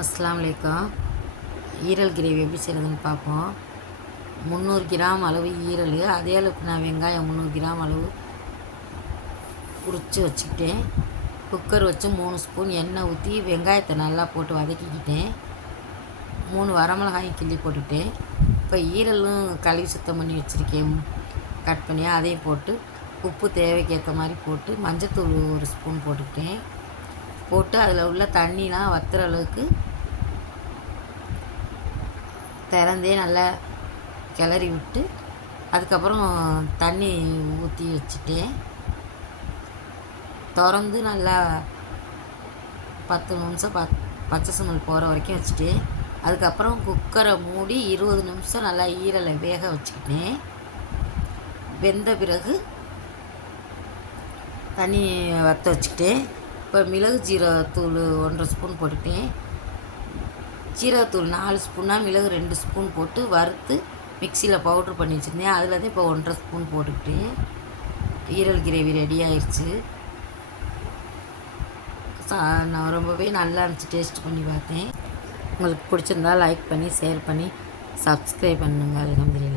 அஸ்ஸலாமு அலைக்கும். ஈரல் கிரேவி எப்படி செய்கிறதுன்னு பார்ப்போம். 300 கிராம் அளவு ஈரல், அதே அளவுக்கு நான் வெங்காயம் 300 கிராம் அளவு உரித்து வச்சுக்கிட்டேன். குக்கர் வச்சு 3 ஸ்பூன் எண்ணெய் ஊற்றி வெங்காயத்தை நல்லா போட்டு வதக்கிக்கிட்டேன். 3 வரமிளகாயும் கிள்ளி போட்டுக்கிட்டேன். இப்போ ஈரலும் கழுவி சுத்தம் பண்ணி வச்சுருக்கேன், கட் பண்ணி அதையும் போட்டு உப்பு தேவைக்கு ஏற்ற மாதிரி போட்டு மஞ்சத்தூள் 1 ஸ்பூன் போட்டுக்கிட்டேன். போட்டு அதில் உள்ள தண்ணிலாம் வற்றுற அளவுக்கு திறந்தே நல்லா கிளறி விட்டு அதுக்கப்புறம் தண்ணி ஊற்றி வச்சுட்டேன். திறந்து நல்லா 10 நிமிஷம் பச்சை ஸ்மெல் போகிற வரைக்கும் வச்சுட்டேன். அதுக்கப்புறம் குக்கரை மூடி 20 நிமிஷம் நல்லா ஈரலை வேக வச்சுக்கிட்டேன். வெந்த பிறகு தண்ணி வற்ற வச்சுக்கிட்டேன். இப்போ மிளகு ஜீரகத்தூள் 1.5 ஸ்பூன் போட்டுக்கிட்டேன். ஜீரகத்தூள் 4 ஸ்பூன்னா மிளகு 2 ஸ்பூன் போட்டு வறுத்து மிக்சியில் பவுட்ரு பண்ணி வச்சுருந்தேன். அதில் தான் இப்போ 1.5 ஸ்பூன் போட்டுக்கிட்டேன். ஈரல் கிரேவி ரெடி ஆயிடுச்சு. நான் ரொம்பவே நல்லா இருந்துச்சு, டேஸ்ட் பண்ணி பார்த்தேன். உங்களுக்கு பிடிச்சிருந்தா லைக் பண்ணி ஷேர் பண்ணி சப்ஸ்கிரைப் பண்ணுங்கள். அல்ஹம்துலில்லாஹ்.